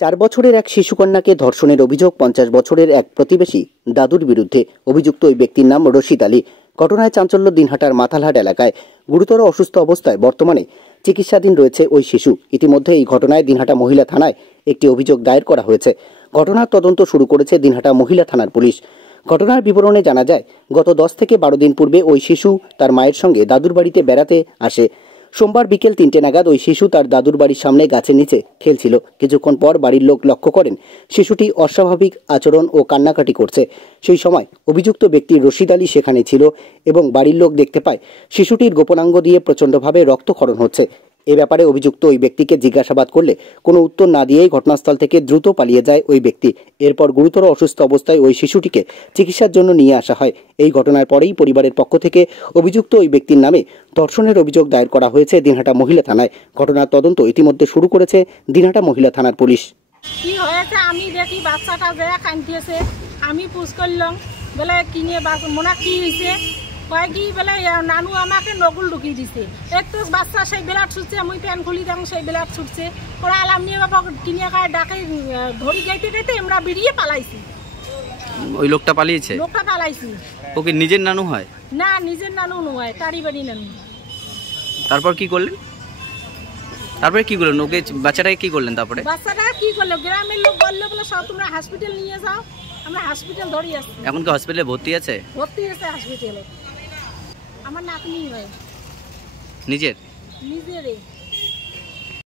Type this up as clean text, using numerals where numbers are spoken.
4 বছরের এক শিশুকন্যাকে ধর্ষণের অভিযোগ 50 বছরের এক প্রতিবেশী দাদুর বিরুদ্ধে। অভিযুক্ত ওই ব্যক্তির নাম রশিদ আলী। ঘটনায় চাঞ্চল্য দিনহাটার মাথালহাট এলাকায়। গুরুতর অসুস্থ অবস্থায় বর্তমানে চিকিৎসাধীন রয়েছে ওই শিশু। ইতিমধ্যে এই ঘটনায় দিনহাটা মহিলা থানায় একটি অভিযোগ দায়ের করা হয়েছে। ঘটনার তদন্ত শুরু করেছে দিনহাটা মহিলা থানার পুলিশ। ঘটনার বিবরণে জানা যায়, গত 10 থেকে 12 দিন পূর্বে ওই শিশু তার মায়ের সঙ্গে দাদুর বাড়িতে বেড়াতে আসে। সোমবার বিকেল 3টে নাগাদ ওই শিশু তার দাদুর বাড়ির সামনে গাছের নিচে খেলছিল। কিছুক্ষণ পর বাড়ির লোক লক্ষ্য করেন শিশুটি অস্বাভাবিক আচরণ ও কান্নাকাটি করছে। সেই সময় অভিযুক্ত ব্যক্তি রশিদ আলী সেখানে ছিল এবং বাড়ির লোক দেখতে পায় শিশুটির গোপনাঙ্গ দিয়ে প্রচণ্ডভাবে রক্তক্ষরণ হচ্ছে। এ ব্যাপারে অভিযুক্ত ওই ব্যক্তিকে জিজ্ঞাসাবাদ করলে কোনো উত্তর না দিয়েই ঘটনাস্থল থেকে দ্রুত পালিয়ে যায় ওই ব্যক্তি। এরপর গুরুতর অসুস্থ অবস্থায় ওই শিশুটিকে চিকিৎসার জন্য নিয়ে আসা হয়। এই ঘটনার পরেই পরিবারের পক্ষ থেকে অভিযুক্ত ওই ব্যক্তির নামে ধর্ষণের অভিযোগ দায়ের করা হয়েছে দিনহাটা মহিলা থানায়। ঘটনার তদন্ত ইতিমধ্যে শুরু করেছে দিনহাটা মহিলা থানার পুলিশ। কি হয়েছে আমি দেখি বাচ্চাটা যে কাঁদতেছে, আমি পুষ করলাম বলে কিনে মনে কি হয়েছে কয় কি বলে নানু আমাকে নকুল ঢুকিয়ে দিছে। একটু বাচ্চা সেই বেলাট ছুটছে, আমি প্যান খুলি দেখ সেই বেলাট ছুটছে। ওরা আলাম নিয়ে বাবা কিনে গায়ে ডাকে ধরি গাইতে গাইতে আমরা বেরিয়ে পালাইছি। ওই লোকটা পালিয়েছে? লোকটা পালাইছি। ওকে নিজের নানু হয় না, নিজের নানু নয়, তারি বাড়ি নানু। তারপর কি করলেন? তারপরে কি করলেন? ওকে বাচ্চাটাকে কি করলেন? তারপরে বাচ্চাটা কি করলো, গ্রামের লোক বললো বলে সব তোমরা হসপিটাল নিয়ে যাও। আমরা হসপিটাল ধরি আসছি। এখন কি হসপিটালে ভর্তি আছে? ভর্তি আছে হসপিটালে। আমার নাতনি হয়। নিজের? নিজেরই।